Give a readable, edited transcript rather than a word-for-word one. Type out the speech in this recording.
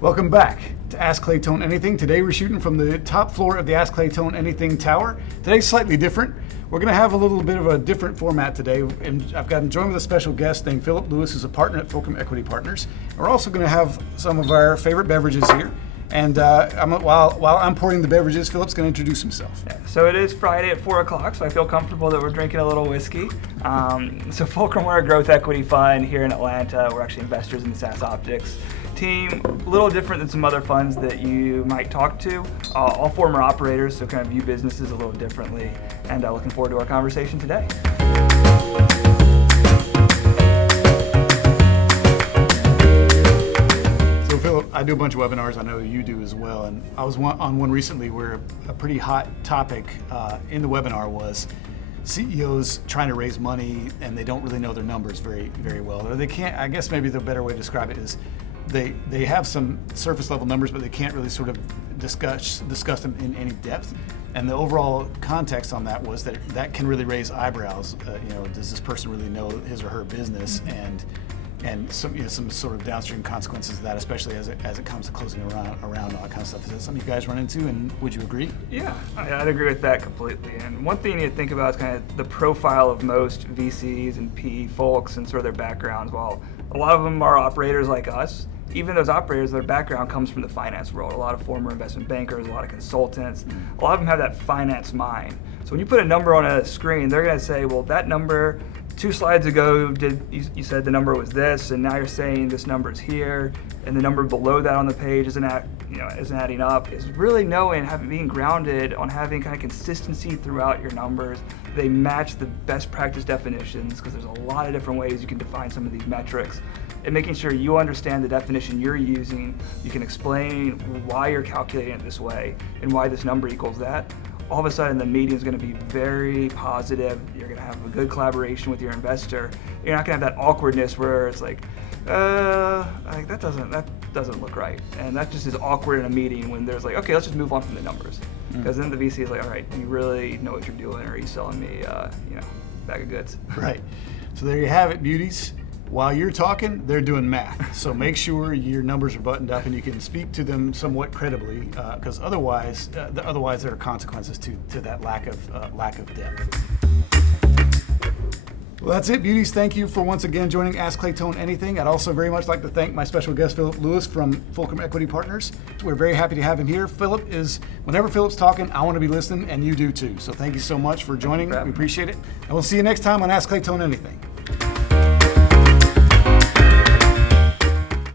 Welcome back to Ask Claytone Anything. Today we're shooting from the top floor of the Ask Claytone Anything tower. Today's slightly different. We're going to have a little bit of a different format today, and I've got joined with a special guest named Philip Lewis, who's a partner at Fulcrum Equity Partners. And we're also going to have some of our favorite beverages here. And while I'm pouring the beverages, Philip's going to introduce himself. Yeah, so it is Friday at 4 o'clock, so I feel comfortable that we're drinking a little whiskey. So Fulcrum, we're a growth equity fund here in Atlanta. We're actually investors in the SaaS optics team. A little different than some other funds that you might talk to. All former operators, so kind of view businesses a little differently. And looking forward to our conversation today. Philip, I do a bunch of webinars. I know you do as well. And I was on one recently where a pretty hot topic in the webinar was CEOs trying to raise money and they don't really know their numbers very, very well. Or they can't, I guess maybe the better way to describe it is they have some surface level numbers, but they can't really sort of discuss them in any depth. And the overall context on that was that can really raise eyebrows. Does this person really know his or her business? And some sort of downstream consequences of that, especially as it comes to closing around all that kind of stuff. Is that something you guys run into, and would you agree? Yeah, I'd agree with that completely. And one thing you need to think about is kind of the profile of most VCs and PE folks and sort of their backgrounds. While a lot of them are operators like us, even those operators, their background comes from the finance world. A lot of former investment bankers, a lot of consultants, a lot of them have that finance mind. So when you put a number on a screen, they're going to say, well, that number 2 slides ago, you said the number was this, and now you're saying this number is here, and the number below that on the page isn't adding up. Is really knowing, being grounded on having kind of consistency throughout your numbers. They match the best practice definitions, because there's a lot of different ways you can define some of these metrics, and making sure you understand the definition you're using. You can explain why you're calculating it this way and why this number equals that. All of a sudden the meeting is going to be very positive. You're going to have a good collaboration with your investor. You're not going to have that awkwardness where it's like that doesn't look right. And that just is awkward in a meeting when there's like, okay, let's just move on from the numbers. Because then the VC is like, all right, do you really know what you're doing, or are you selling me bag of goods? Right. So there you have it, beauties. While you're talking, they're doing math. So make sure your numbers are buttoned up and you can speak to them somewhat credibly, because otherwise there are consequences to that lack of depth. Well, that's it, beauties. Thank you for once again joining Ask Claytone Anything. I'd also very much like to thank my special guest, Philip Lewis from Fulcrum Equity Partners. We're very happy to have him here. Whenever Philip's talking, I want to be listening, and you do too. So thank you so much for joining. We appreciate it. And we'll see you next time on Ask Claytone Anything.